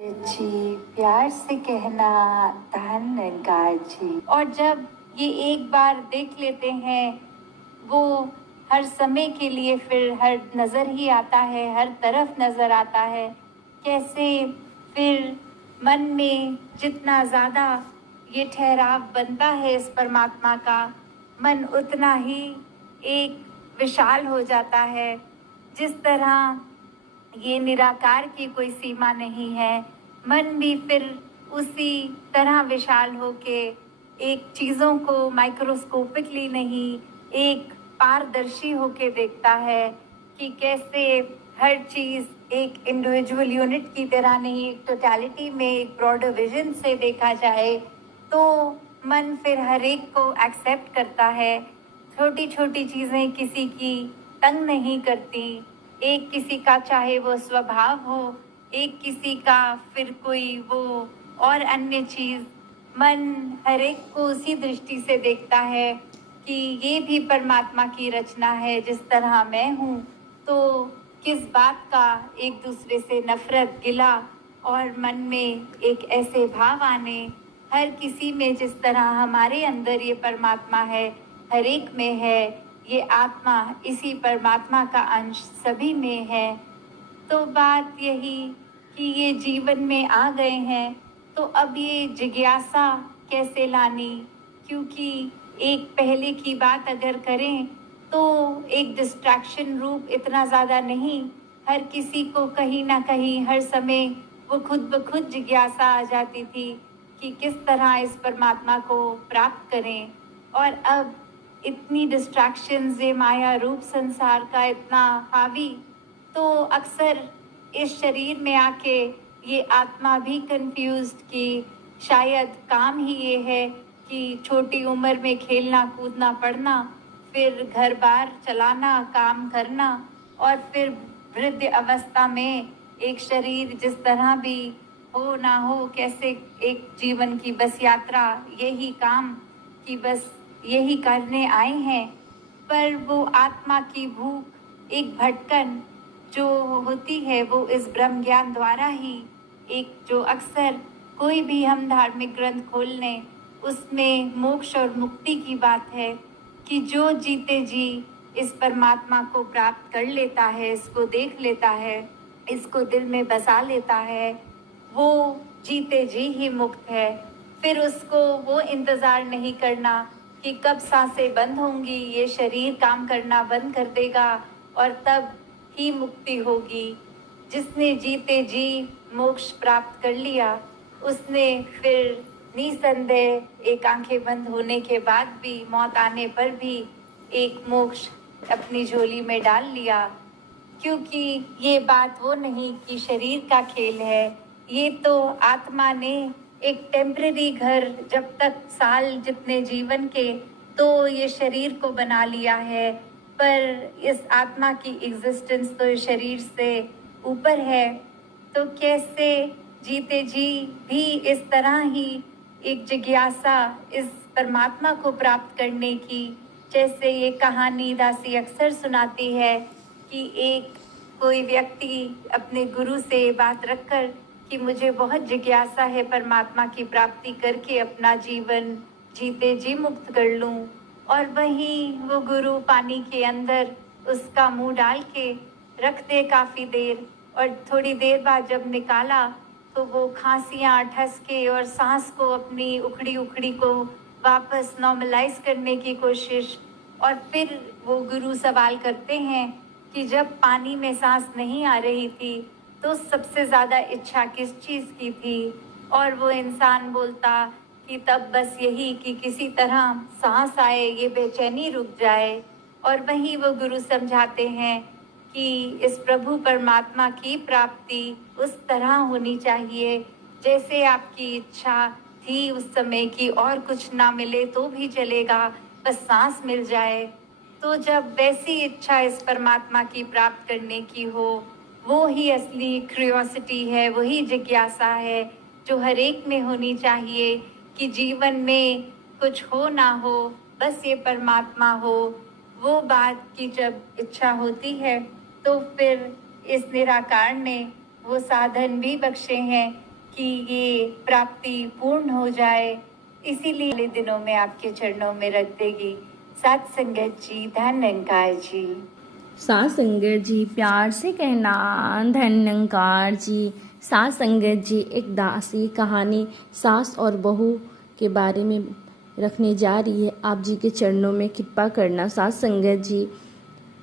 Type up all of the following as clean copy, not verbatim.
जी, प्यार से कहना धन्यकार जी। और जब ये एक बार देख लेते हैं, वो हर समय के लिए फिर हर नज़र ही आता है, हर तरफ नज़र आता है। कैसे फिर मन में जितना ज़्यादा ये ठहराव बनता है इस परमात्मा का, मन उतना ही एक विशाल हो जाता है। जिस तरह ये निराकार की कोई सीमा नहीं है, मन भी फिर उसी तरह विशाल होके एक चीज़ों को माइक्रोस्कोपिकली नहीं, एक पारदर्शी होके देखता है कि कैसे हर चीज़ एक इंडिविजुअल यूनिट की तरह नहीं, एक टोटैलिटी में एक ब्रॉडर विजन से देखा जाए, तो मन फिर हर एक को एक्सेप्ट करता है। छोटी छोटी चीज़ें किसी की तंग नहीं करती। एक किसी का चाहे वो स्वभाव हो, एक किसी का फिर कोई वो और अन्य चीज़, मन हर एक को उसी दृष्टि से देखता है कि ये भी परमात्मा की रचना है। जिस तरह मैं हूँ, तो किस बात का एक दूसरे से नफरत, गिला और मन में एक ऐसे भाव आने। हर किसी में जिस तरह हमारे अंदर ये परमात्मा है, हर एक में है, ये आत्मा इसी परमात्मा का अंश सभी में है। तो बात यही कि ये जीवन में आ गए हैं, तो अब ये जिज्ञासा कैसे लानी, क्योंकि एक पहले की बात अगर करें तो एक डिस्ट्रैक्शन रूप इतना ज़्यादा नहीं, हर किसी को कहीं ना कहीं हर समय वो खुद ब खुद जिज्ञासा आ जाती थी कि किस तरह इस परमात्मा को प्राप्त करें। और अब इतनी डिस्ट्रैक्शंस, ये माया रूप संसार का इतना हावी, तो अक्सर इस शरीर में आके ये आत्मा भी कंफ्यूज्ड कि शायद काम ही ये है कि छोटी उम्र में खेलना कूदना पढ़ना, फिर घर बार चलाना, काम करना, और फिर वृद्ध अवस्था में एक शरीर जिस तरह भी हो ना हो, कैसे एक जीवन की बस यात्रा, यही काम कि बस यही करने आए हैं। पर वो आत्मा की भूख, एक भटकन जो होती है, वो इस ब्रह्म ज्ञान द्वारा ही, एक जो अक्सर कोई भी हम धार्मिक ग्रंथ खोल लें, उसमें मोक्ष और मुक्ति की बात है कि जो जीते जी इस परमात्मा को प्राप्त कर लेता है, इसको देख लेता है, इसको दिल में बसा लेता है, वो जीते जी ही मुक्त है। फिर उसको वो इंतज़ार नहीं करना कि कब सांसें बंद होंगी, ये शरीर काम करना बंद कर देगा और तब ही मुक्ति होगी। जिसने जीते जी मोक्ष प्राप्त कर लिया, उसने फिर निसंदेह एक आंखें बंद होने के बाद भी, मौत आने पर भी एक मोक्ष अपनी झोली में डाल लिया। क्योंकि ये बात वो नहीं कि शरीर का खेल है, ये तो आत्मा ने एक टेम्पररी घर, जब तक साल जितने जीवन के, तो ये शरीर को बना लिया है। पर इस आत्मा की एग्जिस्टेंस तो इस शरीर से ऊपर है। तो कैसे जीते जी भी इस तरह ही एक जिज्ञासा इस परमात्मा को प्राप्त करने की, जैसे ये कहानी दासी अक्सर सुनाती है कि एक कोई व्यक्ति अपने गुरु से बात रखकर कि मुझे बहुत जिज्ञासा है परमात्मा की प्राप्ति करके अपना जीवन जीते जी मुक्त कर लूं, और वहीं वो गुरु पानी के अंदर उसका मुंह डाल के रख दे काफ़ी देर, और थोड़ी देर बाद जब निकाला तो वो खांसियाँ, ठसके और सांस को अपनी उखड़ी उखड़ी को वापस नॉर्मलाइज करने की कोशिश। और फिर वो गुरु सवाल करते हैं कि जब पानी में सांस नहीं आ रही थी, तो सबसे ज़्यादा इच्छा किस चीज़ की थी? और वो इंसान बोलता कि तब बस यही कि किसी तरह सांस आए, ये बेचैनी रुक जाए। और वहीं वो गुरु समझाते हैं कि इस प्रभु परमात्मा की प्राप्ति उस तरह होनी चाहिए जैसे आपकी इच्छा थी उस समय की, और कुछ ना मिले तो भी चलेगा, बस सांस मिल जाए। तो जब वैसी इच्छा इस परमात्मा की प्राप्त करने की हो, वो ही असली क्यूरियोसिटी है, वही जिज्ञासा है जो हर एक में होनी चाहिए कि जीवन में कुछ हो ना हो, बस ये परमात्मा हो। वो बात की जब इच्छा होती है, तो फिर इस निराकार ने वो साधन भी बख्शे हैं कि ये प्राप्ति पूर्ण हो जाए, इसीलिए अगले दिनों में आपके चरणों में रख देगी। सात संगत जी, धन निरंकार जी। सात संगत जी प्यार से कहना धन निरंकार जी। सात संगत जी एक दासी कहानी सास और बहू के बारे में रखने जा रही है। आप जी के चरणों में कृपा करना। सात संगत जी,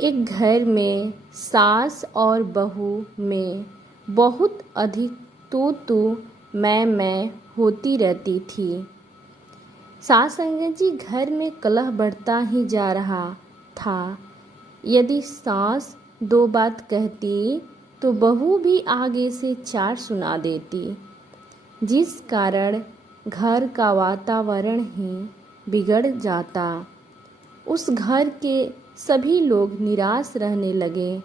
एक घर में सास और बहू में बहुत अधिक तू मैं होती रहती थी। सास संगत जी, घर में कलह बढ़ता ही जा रहा था। यदि सास दो बात कहती तो बहू भी आगे से चार सुना देती, जिस कारण घर का वातावरण ही बिगड़ जाता। उस घर के सभी लोग निराश रहने लगे।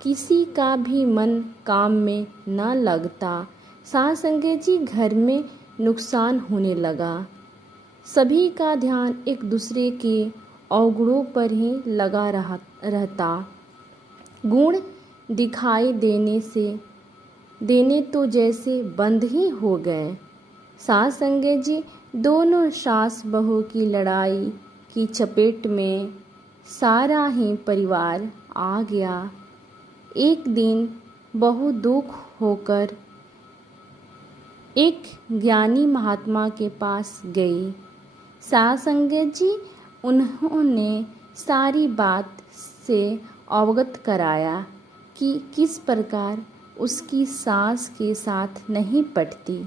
किसी का भी मन काम में न लगता। सास संगत जी, घर में नुकसान होने लगा। सभी का ध्यान एक दूसरे के अवगुणों पर ही लगा रहता। गुण दिखाई देने तो जैसे बंद ही हो गए। सास संगत जी, दोनों सास बहू की लड़ाई की चपेट में सारा ही परिवार आ गया। एक दिन बहू दुख होकर एक ज्ञानी महात्मा के पास गई। सास संगत जी, उन्होंने सारी बात से अवगत कराया कि किस प्रकार उसकी सास के साथ नहीं पटती।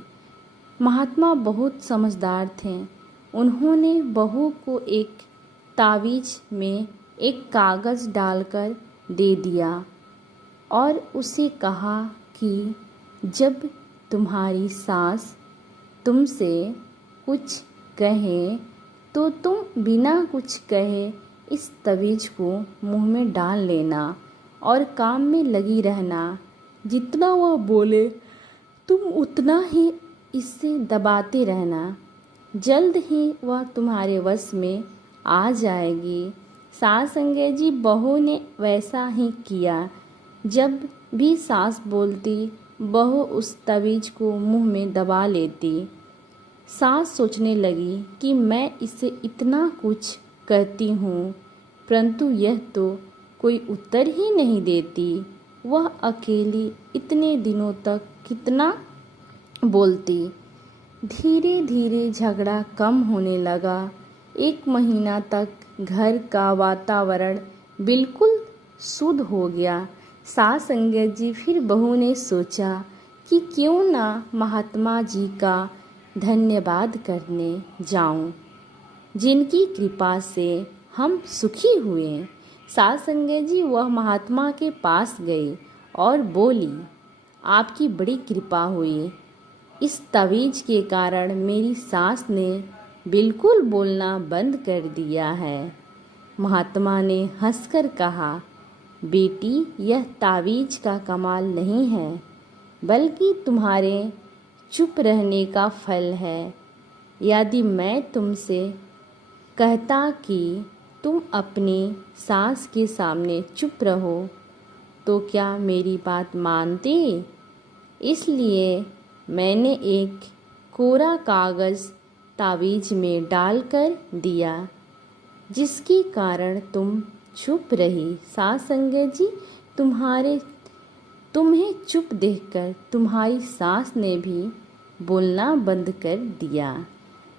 महात्मा बहुत समझदार थे। उन्होंने बहू को एक तावीज में एक कागज़ डालकर दे दिया और उसे कहा कि जब तुम्हारी सास तुमसे कुछ कहे तो तुम बिना कुछ कहे इस तवीज को मुंह में डाल लेना और काम में लगी रहना। जितना वह बोले तुम उतना ही इससे दबाते रहना। जल्द ही वह तुम्हारे वश में आ जाएगी। सास संगत जी, बहू ने वैसा ही किया। जब भी सास बोलती, बहू उस तवीज को मुंह में दबा लेती। सास सोचने लगी कि मैं इसे इतना कुछ कहती हूँ, परंतु यह तो कोई उत्तर ही नहीं देती। वह अकेली इतने दिनों तक कितना बोलती। धीरे धीरे झगड़ा कम होने लगा। एक महीना तक घर का वातावरण बिल्कुल शुद्ध हो गया। सास संगत जी, फिर बहू ने सोचा कि क्यों ना महात्मा जी का धन्यवाद करने जाऊं, जिनकी कृपा से हम सुखी हुए। सास संगत जी, वह महात्मा के पास गई और बोली, आपकी बड़ी कृपा हुई। इस तवीज के कारण मेरी सास ने बिल्कुल बोलना बंद कर दिया है। महात्मा ने हंसकर कहा, बेटी, यह तावीज का कमाल नहीं है, बल्कि तुम्हारे चुप रहने का फल है। यदि मैं तुमसे कहता कि तुम अपनी सास के सामने चुप रहो तो क्या मेरी बात मानते? इसलिए मैंने एक कोरा कागज़ तावीज में डालकर दिया, जिसके कारण तुम चुप रही। सास संगत जी, तुम्हें चुप देखकर तुम्हारी सास ने भी बोलना बंद कर दिया,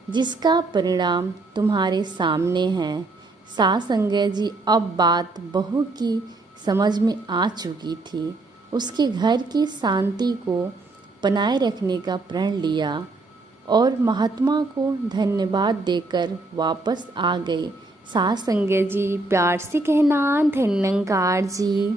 जिसका परिणाम तुम्हारे सामने है। सास संगत जी, अब बात बहू की समझ में आ चुकी थी। उसके घर की शांति को बनाए रखने का प्रण लिया और महात्मा को धन्यवाद देकर वापस आ गई। सास संगत जी, प्यार से कहना धन निरंकार जी।